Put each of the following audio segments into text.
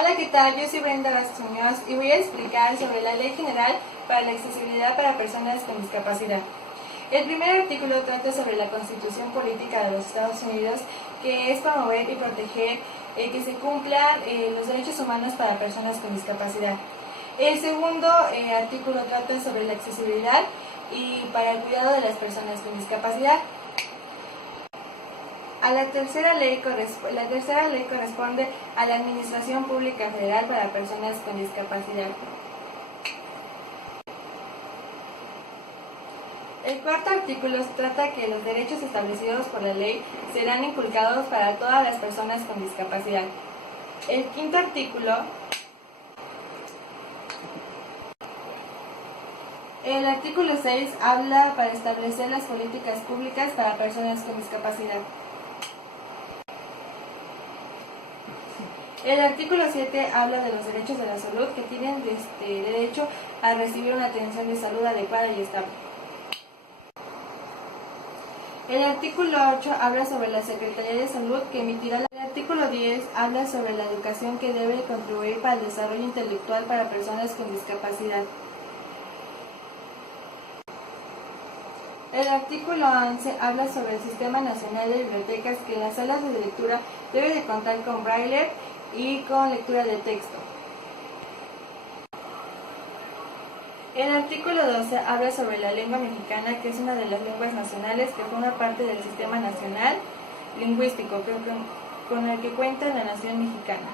Hola, ¿qué tal? Yo soy Brenda Vázquez Muñoz y voy a explicar sobre la Ley General para la Accesibilidad para Personas con Discapacidad. El primer artículo trata sobre la Constitución Política de los Estados Unidos, que es promover y proteger que se cumplan los derechos humanos para personas con discapacidad. El segundo artículo trata sobre la accesibilidad y para el cuidado de las personas con discapacidad. La tercera ley corresponde a la Administración Pública Federal para Personas con Discapacidad. El cuarto artículo trata que los derechos establecidos por la ley serán inculcados para todas las personas con discapacidad. El quinto artículo, el artículo 6 habla para establecer las políticas públicas para personas con discapacidad. El artículo 7 habla de los derechos de la salud, que tienen derecho a recibir una atención de salud adecuada y estable. El artículo 8 habla sobre la Secretaría de Salud, que emitirá. El artículo 10 habla sobre la educación que debe contribuir para el desarrollo intelectual para personas con discapacidad. El artículo 11 habla sobre el Sistema Nacional de Bibliotecas, que las salas de lectura deben de contar con braille y con lectura de texto. El artículo 12 habla sobre la lengua mexicana, que es una de las lenguas nacionales que forma parte del Sistema Nacional Lingüístico con el que cuenta la nación mexicana.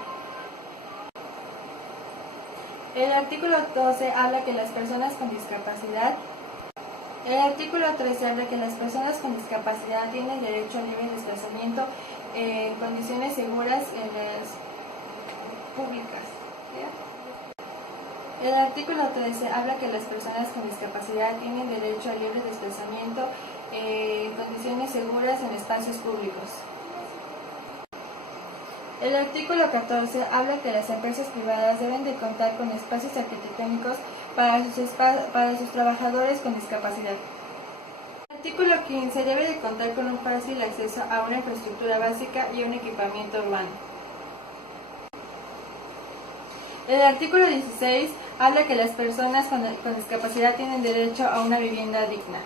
El artículo 12 habla que las personas con discapacidad. El artículo 13 habla que las personas con discapacidad tienen derecho a libre desplazamiento en condiciones seguras en las públicas. El artículo 13 habla que las personas con discapacidad tienen derecho a libre desplazamiento en condiciones seguras en espacios públicos. El artículo 14 habla que las empresas privadas deben de contar con espacios arquitectónicos para sus trabajadores con discapacidad. El artículo 15 debe de contar con un fácil acceso a una infraestructura básica y un equipamiento urbano. El artículo 16 habla que las personas con discapacidad tienen derecho a una vivienda digna.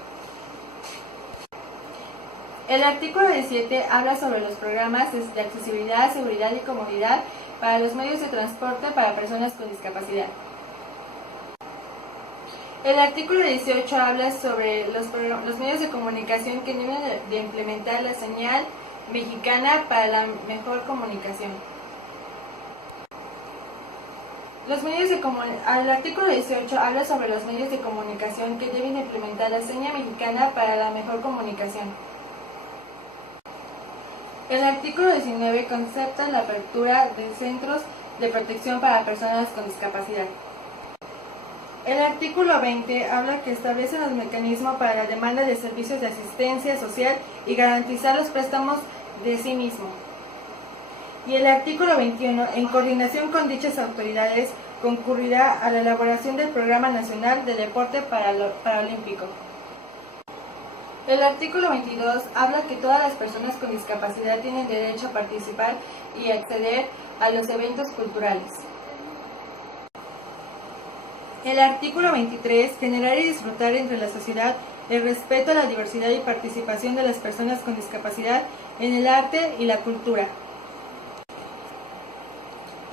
El artículo 17 habla sobre los programas de accesibilidad, seguridad y comodidad para los medios de transporte para personas con discapacidad. El artículo 18 habla sobre los medios de comunicación que deben de implementar la señal mexicana para la mejor comunicación. El artículo 18 habla sobre los medios de comunicación que deben implementar la señal mexicana para la mejor comunicación. El artículo 19 concepta la apertura de centros de protección para personas con discapacidad. El artículo 20 habla que establece los mecanismos para la demanda de servicios de asistencia social y garantizar los préstamos de sí mismo. Y el artículo 21, en coordinación con dichas autoridades, concurrirá a la elaboración del Programa Nacional de Deporte Paralímpico. El artículo 22 habla que todas las personas con discapacidad tienen derecho a participar y acceder a los eventos culturales. El artículo 23, generar y disfrutar entre la sociedad el respeto a la diversidad y participación de las personas con discapacidad en el arte y la cultura.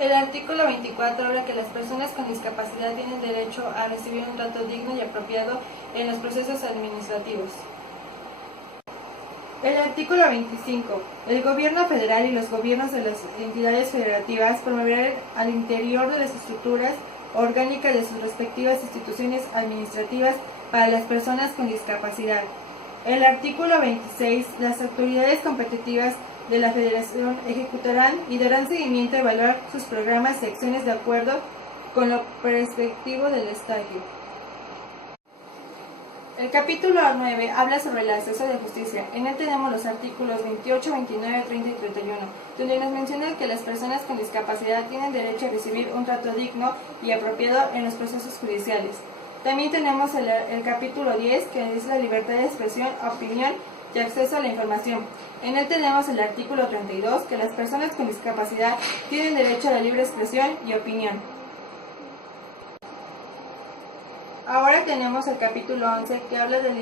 El artículo 24 habla que las personas con discapacidad tienen derecho a recibir un trato digno y apropiado en los procesos administrativos. El artículo 25. El gobierno federal y los gobiernos de las entidades federativas promoverán al interior de las estructuras orgánicas de sus respectivas instituciones administrativas para las personas con discapacidad. El artículo 26. Las autoridades competitivas de la Federación ejecutarán y darán seguimiento a evaluar sus programas y acciones de acuerdo con lo prescriptivo del Estado. El capítulo 9 habla sobre el acceso de justicia. En él tenemos los artículos 28, 29, 30 y 31, donde nos menciona que las personas con discapacidad tienen derecho a recibir un trato digno y apropiado en los procesos judiciales. También tenemos el capítulo 10, que es la libertad de expresión, opinión y acceso a la información. En él tenemos el artículo 32, que las personas con discapacidad tienen derecho a la libre expresión y opinión. Ahora tenemos el capítulo 11, que habla del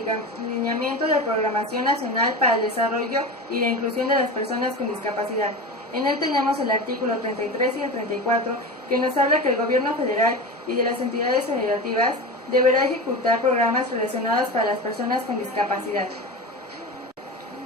lineamiento de programación nacional para el desarrollo y la inclusión de las personas con discapacidad. En él tenemos el artículo 33 y el 34, que nos habla que el gobierno federal y de las entidades federativas deberá ejecutar programas relacionados para las personas con discapacidad.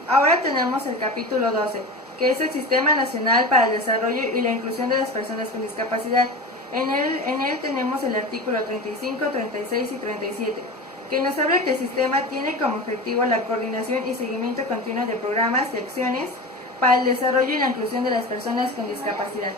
Ahora tenemos el capítulo 12, que es el Sistema Nacional para el Desarrollo y la Inclusión de las Personas con Discapacidad. En él tenemos el artículo 35, 36 y 37, que nos habla que el sistema tiene como objetivo la coordinación y seguimiento continuo de programas y acciones para el desarrollo y la inclusión de las personas con discapacidad.